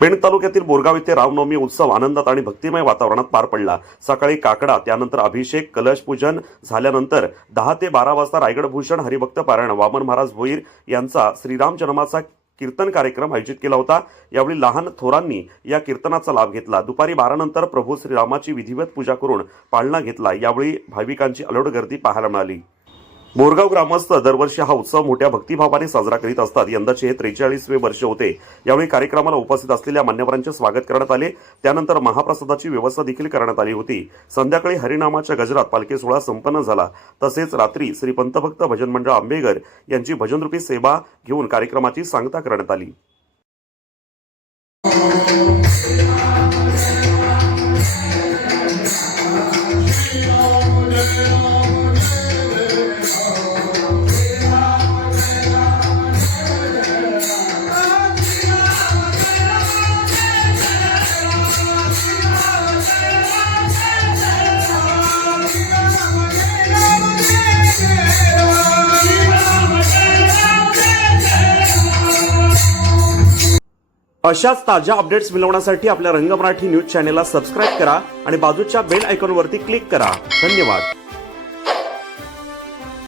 पेण तालुक्यातील बोरगाव येथे रामनवमी उत्सव आनंदात आणि भक्तिमय वातावरणात पार पडला। सकाळी काकडा, त्यानंतर अभिषेक, कलश पूजन झाल्यानंतर 10 ते 12 वाजता रायगड भूषण हरिभक्त पारायण वामन महाराज भोईर यांचा श्रीराम जन्माचा कीर्तन कार्यक्रम आयोजित केला होता। यावेळी लहान थोरांनी या कीर्तनाचा लाभ घेतला। दुपारी 12 नंतर प्रभू श्रीरामाची विधिवत पूजा करून पाळणा घेतला। यावेळी भाविकांची अलोट गर्दी पाहायला मिळाली। बोरगाव ग्रामस्थ दरवर्षी हा उत्सव मोठ्या भक्तिभावाने साजरा करीत असतात। यंदाचे हे 43वे वर्ष होते। यावेळी कार्यक्रमाला उपस्थित असलेल्या मान्यवरांचे स्वागत करण्यात आले। त्यानंतर महाप्रसादाची व्यवस्था देखील करण्यात आली होती। संध्याकाळी हरिनामाच्या गजरात पालखी सोहळा संपन्न झाला। तसेच रात्री श्री पंतभक्त भजन मंडळ आंबेघर यांची भजनरूपी सेवा घेऊन कार्यक्रमाची सांगता करण्यात आली। अशाच ताज्या अपडेट्स मिळवण्यासाठी आपल्या रंग मराठी न्यूज चॅनेलला सबस्क्राईब करा आणि बाजूच्या बेल आयकॉनवरती क्लिक करा। धन्यवाद।